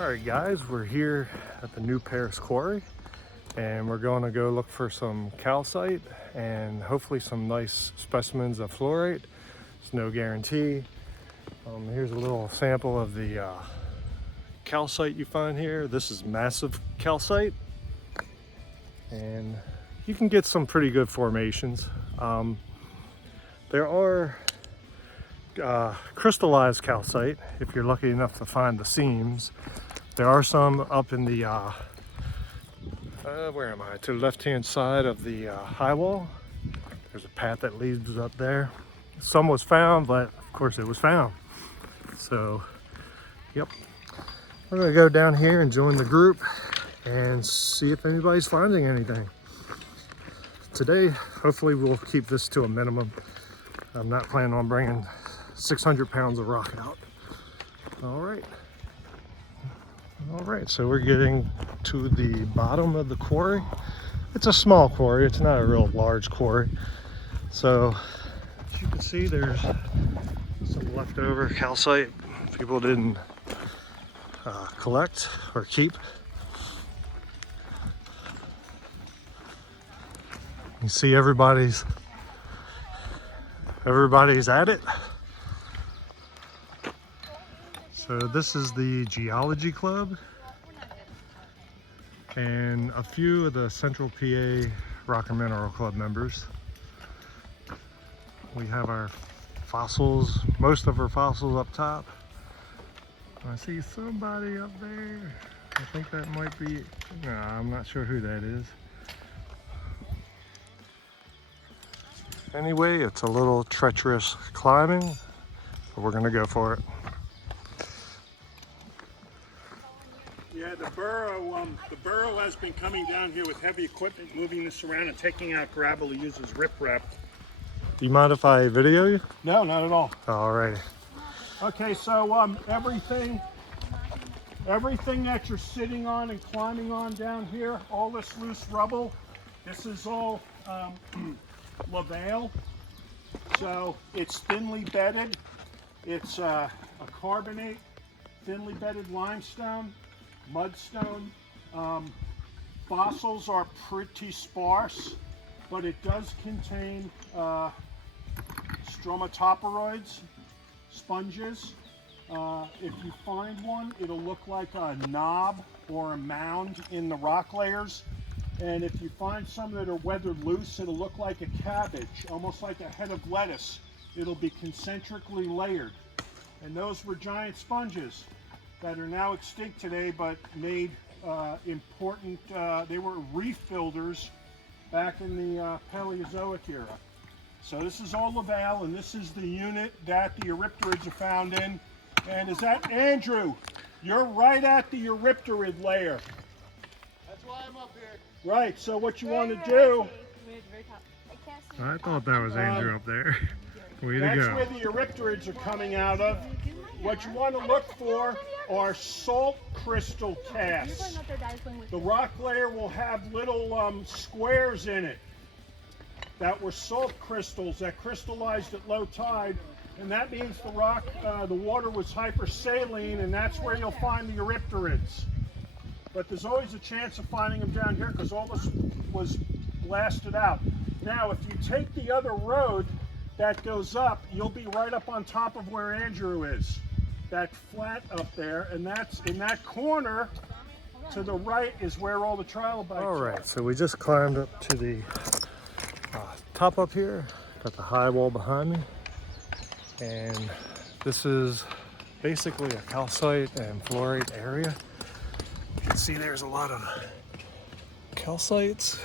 Alright guys, we're here at the New Paris Quarry and we're going to go look for some calcite and hopefully some nice specimens of fluorite. It's no guarantee. Here's a little sample of the calcite you find here. This is massive calcite and you can get some pretty good formations. There are crystallized calcite if you're lucky enough to find the seams. There are some up in the where am I, to the left hand side of the high wall. There's a path that leads up there. Some was found, but of course it was found. So yep, we're gonna go down here and join the group and see if anybody's finding anything today. Hopefully we'll keep this to a minimum. I'm not planning on bringing 600 pounds of rock out. All right, so we're getting to the bottom of the quarry. It's a small quarry, it's not a real large quarry. So as you can see, there's some leftover calcite people didn't collect or keep. You see everybody's at it. So this is the Geology Club and a few of the Central PA Rock and Mineral Club members. We have our fossils, most of our fossils up top. I see somebody up there. I think that might be, no, I'm not sure who that is. Anyway, it's a little treacherous climbing, but we're gonna go for it. Yeah, the burrow has been coming down here with heavy equipment, moving this around and taking out gravel to use as riprap. Do you mind if I video you? No, not at all. Alrighty. Okay, so everything that you're sitting on and climbing on down here, all this loose rubble, this is all lavale. So it's thinly bedded. It's a carbonate, thinly bedded limestone, mudstone. Fossils are pretty sparse, but it does contain stromatoporoids, sponges. If you find one, it'll look like a knob or a mound in the rock layers. And if you find some that are weathered loose, it'll look like a cabbage, almost like a head of lettuce. It'll be concentrically layered. And those were giant sponges that are now extinct today, but made important, they were reef builders back in the Paleozoic era. So this is all lavale, and this is the unit that the eurypterids are found in. And is that Andrew? You're right at the eurypterid layer. That's why I'm up here. Right, so what you want to do... I thought that was Andrew up there. Way to That's go. where the eurypterids are coming out of. What you want to look for are salt crystal casts. The rock layer will have little squares in it that were salt crystals that crystallized at low tide, and that means the rock, the water was hypersaline, and that's where you'll find the eurypterids. But there's always a chance of finding them down here because all this was blasted out. Now, if you take the other road that goes up, you'll be right up on top of where Andrew is. That flat up there, and that's in that corner to the right is where all the trilobites are. All right, so we just climbed up to the top up here. Got the high wall behind me. And this is basically a calcite and fluorite area. You can see there's a lot of calcites.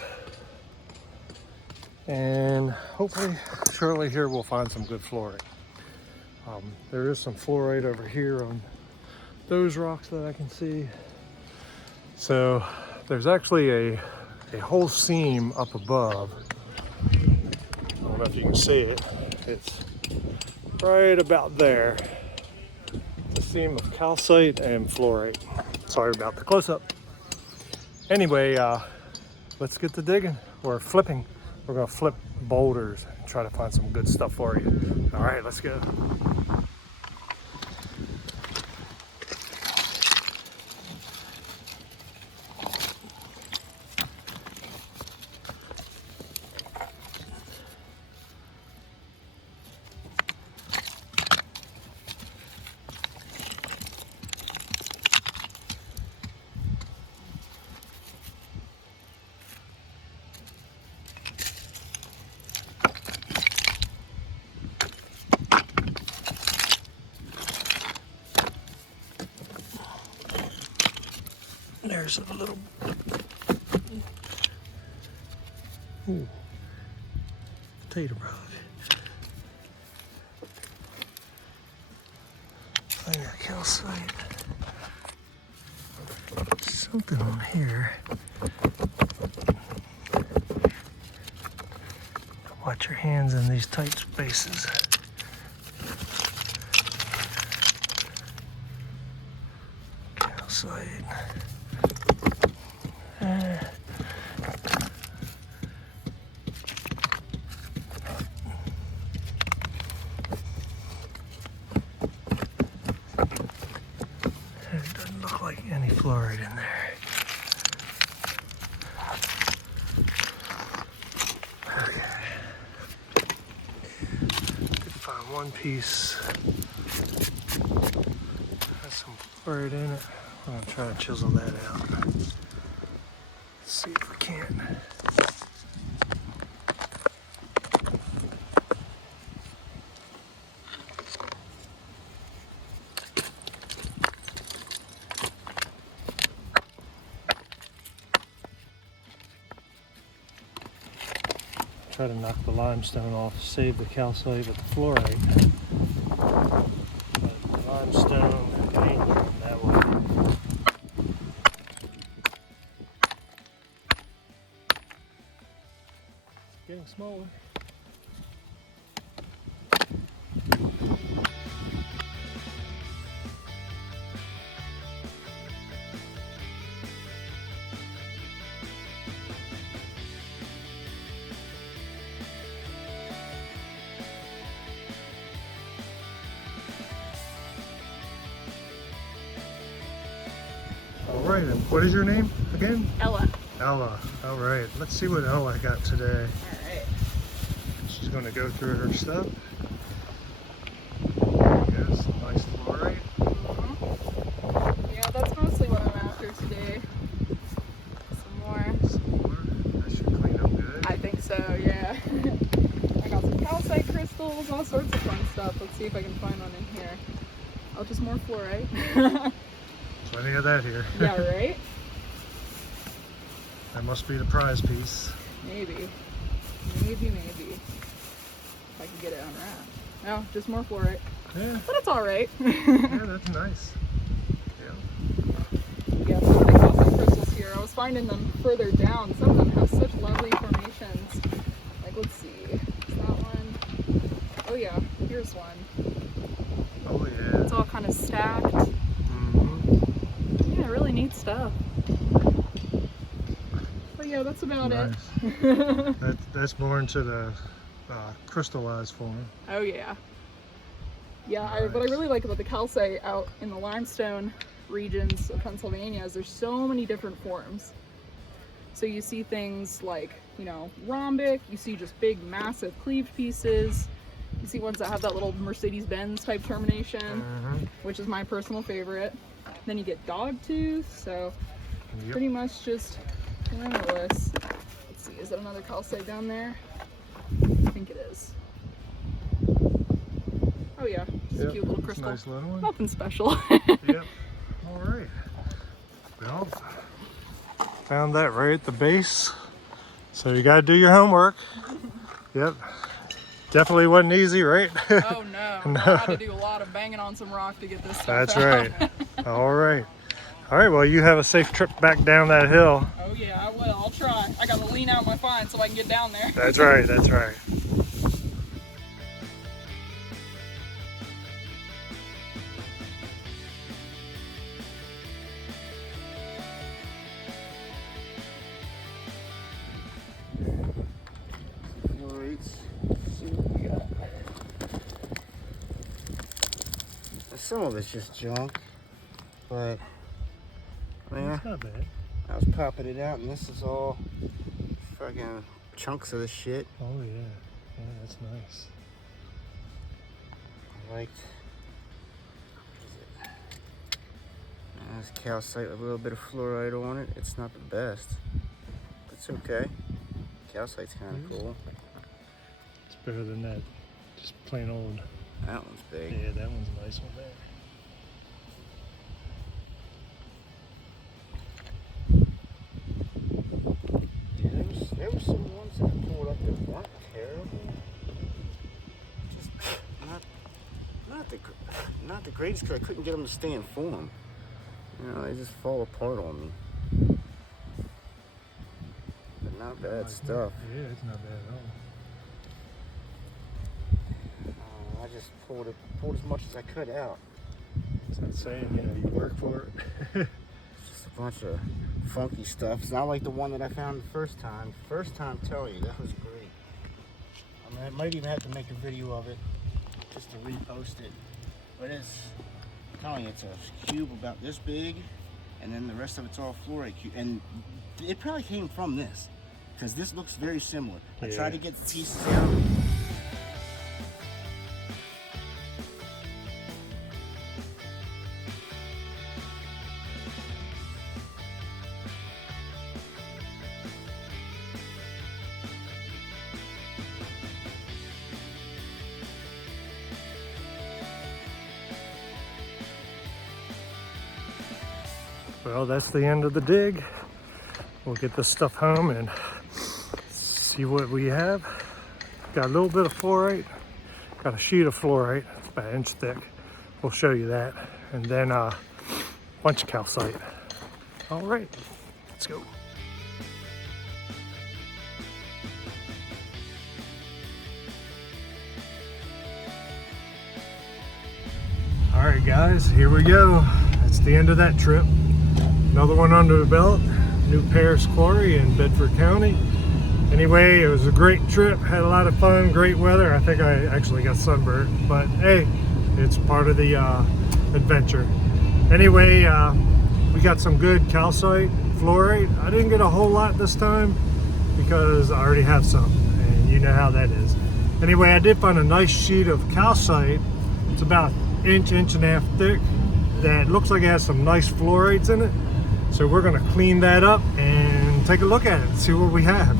And hopefully, shortly here, we'll find some good fluorite. There is some fluorite over here on those rocks that I can see. So there's actually a whole seam up above. I don't know if you can see it. It's right about there. It's a seam of calcite and fluorite. Sorry about the close-up. Anyway, let's get to digging or flipping. We're gonna flip boulders and try to find some good stuff for you. All right, let's go. There's a little. Ooh, potato bug. Finer calcite. Something on here. Watch your hands in these tight spaces. Calcite. It doesn't look like any fluoride in there. Okay. Could find one piece. Has some fluoride in it. I'm gonna try to chisel that out. Let's see if we can. Try to knock the limestone off, save the calcite with the fluorite. But the limestone ain't looking that way. It's getting smaller. All right, and what is your name again? Ella. Ella. All right, let's see what Ella got today. All right. She's going to go through her stuff. There we go, some nice fluorite. Yeah, that's mostly what I'm after today. Some more. Some more. That should clean up good. I think so, yeah. I got some calcite crystals, all sorts of fun stuff. Let's see if I can find one in here. Oh, just more fluorite. Plenty of that here. Yeah, right? That must be the prize piece. Maybe. Maybe. If I can get it unwrapped. No, just more fluorite. Yeah, But it's alright. yeah, that's nice. Yeah. Yeah, some of the calcite crystals here, I was finding them further down. Some of them have such lovely formations. Like, let's see. Is that one? Oh yeah, here's one. Oh yeah. It's all kind of stacked. Mm-hmm. Yeah, really neat stuff. But yeah, that's about Nice. it. That's more into the crystallized form. Oh yeah. Yeah, what I Nice. really like about the calcite out in the limestone regions of Pennsylvania is there's so many different forms. So you see things like, you know, rhombic, you see just big, massive cleaved pieces. You see ones that have that little Mercedes-Benz type termination, Mm-hmm. which is my personal favorite. Then you get dog tooth, so Yep. pretty much just limitless. Let's see, is that another calcite down there? I think it is. Oh yeah, just a Yep. cute little It's a crystal. nice little one. Nothing special. Yep. All right. Well, found that right at the base. So you got to do your homework. Yep. Definitely wasn't easy, right? Oh no, No. I had to do a lot of banging on some rock to get this stuff That's out. right. All right. All right. Well, you have a safe trip back down that hill. Oh yeah, I will. I'll try. I gotta lean out my fine so I can get down there. That's right. That's right. See what we got. Some of it's just junk, but yeah, It's not bad. I was popping it out, and this is all fucking chunks of the shit. Oh yeah. Yeah, that's nice. I liked. What is it? That's calcite with a little bit of fluoride on it. It's not the best, but it's okay. Calcite's kind of cool. It's better than that. Just plain old. That one's big. Yeah, that one's a nice one there. They're not terrible. Just not the greatest because I couldn't get them to stay in form. You know, they just fall apart on me. But not bad stuff. Yeah, it's not bad at all. I just pulled as much as I could out. It's not saying, you know, you work for it. It's just a bunch of funky stuff. It's not like the one that I found the first time. First time, tell you, that was great. I mean, I might even have to make a video of it just to repost it. But I'm telling you, it's a cube about this big, and then the rest of it's all fluorite cube. And it probably came from this, because this looks very similar. I tried to get the pieces out. Well, that's the end of the dig. We'll get this stuff home and see what we have. Got a little bit of fluorite. Got a sheet of fluorite. It's about an inch thick. We'll show you that. And then a bunch of calcite. All right, let's go. All right, guys, here we go. That's the end of that trip. Another one under the belt. New Paris Quarry in Bedford County. Anyway, it was a great trip. Had a lot of fun, great weather. I think I actually got sunburned, but hey, it's part of the adventure. Anyway, we got some good calcite, fluorite. I didn't get a whole lot this time because I already have some, and you know how that is. Anyway, I did find a nice sheet of calcite. It's about inch and a half thick. That looks like it has some nice fluorites in it. So we're gonna clean that up and take a look at it and see what we have.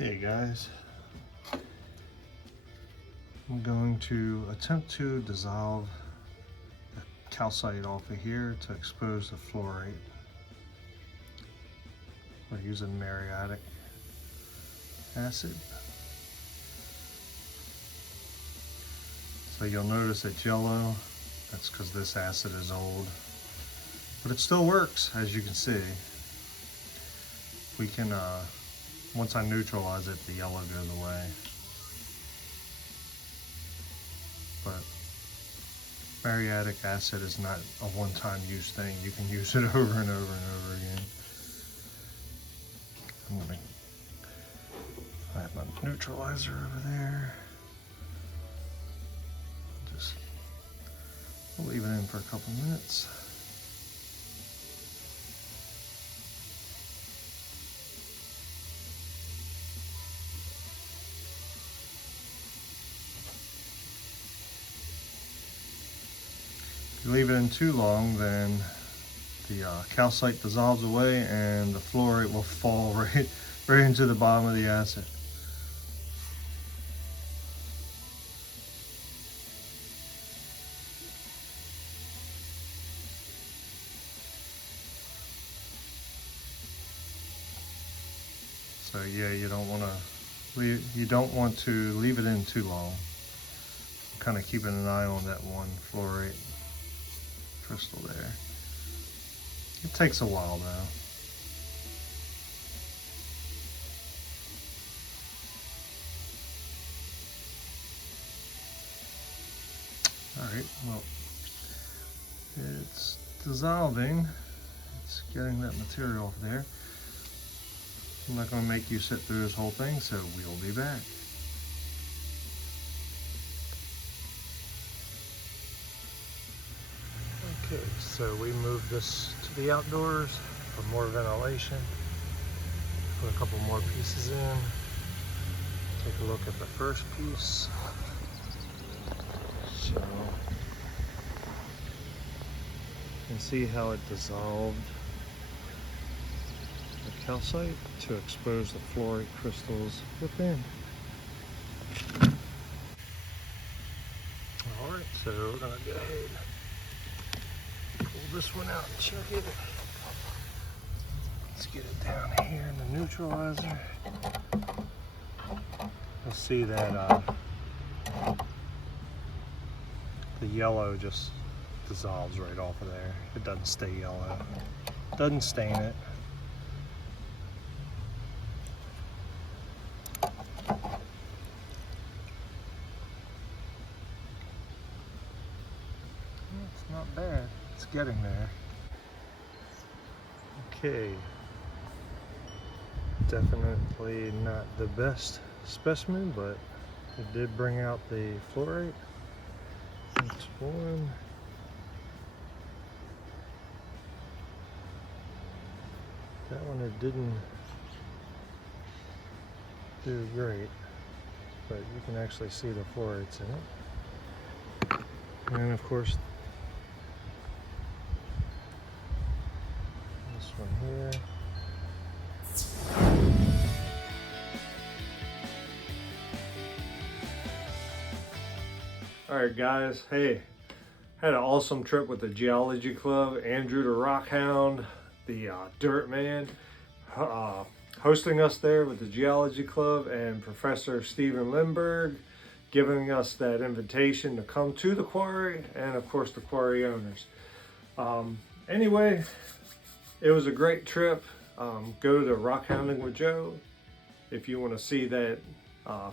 Okay guys, I'm going to attempt to dissolve the calcite off of here to expose the fluorite. We're using muriatic acid. So you'll notice it's yellow. That's because this acid is old, but it still works, as you can see. We can once I neutralize it, the yellow goes away. But muriatic acid is not a one-time use thing. You can use it over and over and over again. I have my neutralizer over there. Just leave it in for a couple minutes. If you leave it in too long, then the calcite dissolves away and the fluorite will fall right into the bottom of the acid. So yeah, you don't want to leave it in too long. Kind of keeping an eye on that one fluorite crystal there. It takes a while though. All right, well, it's dissolving. It's getting that material off there. I'm not going to make you sit through this whole thing, so we'll be back. Okay, so we moved this to the outdoors for more ventilation. Put a couple more pieces in. Take a look at the first piece. So you can see how it dissolved the calcite to expose the fluorite crystals within. Alright, so we're going to go ahead and pull this one out and check it. Let's get it down here in the neutralizer. You'll see that the yellow just dissolves right off of there. It doesn't stay yellow. Doesn't stain it. It's not bad. It's getting there. Okay. Definitely not the best specimen, but it did bring out the fluorite. That's one. That one it didn't do great, but you can actually see the fluorites in it. And of course, this one here. Alright guys, hey, had an awesome trip with the Geology Club, Andrew the Rockhound, the Dirt Man, hosting us there with the Geology Club, and Professor Steven Lindbergh giving us that invitation to come to the quarry, and of course the quarry owners. Anyway, it was a great trip. Go to Rockhounding with Joe if you want to see that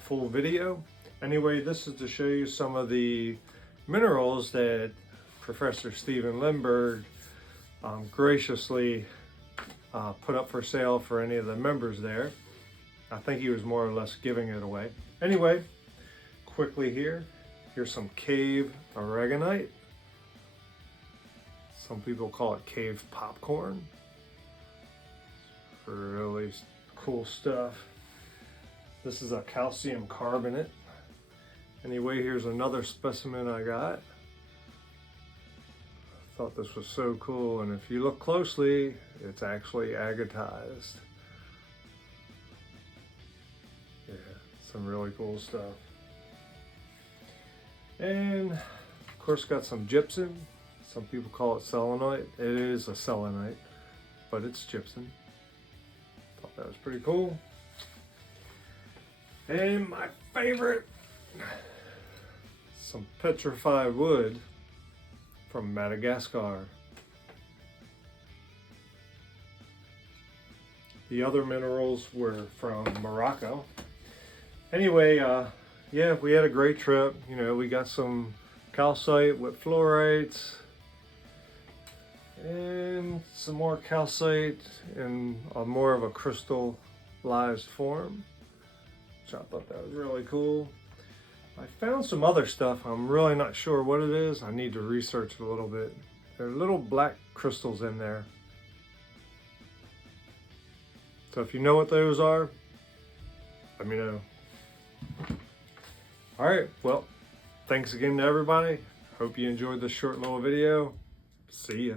full video. Anyway, this is to show you some of the minerals that Professor Steven Lindbergh graciously put up for sale for any of the members there. I think he was more or less giving it away. Anyway, quickly here's some cave aragonite. Some people call it cave popcorn. Really cool stuff. This is a calcium carbonate. Anyway, here's another specimen I got. Thought this was so cool, and if you look closely, it's actually agatized. Yeah, some really cool stuff. And of course got some gypsum. Some people call it selenite. It is a selenite, but it's gypsum. Thought that was pretty cool. And my favorite, some petrified wood from Madagascar. The other minerals were from Morocco. Anyway, yeah, we had a great trip. You know, we got some calcite with fluorites and some more calcite in more of a crystallized form, which I thought that was really cool. I found some other stuff. I'm really not sure what it is. I need to research it a little bit. There are little black crystals in there. So if you know what those are, let me know. All right, well, thanks again to everybody. Hope you enjoyed this short little video. See ya.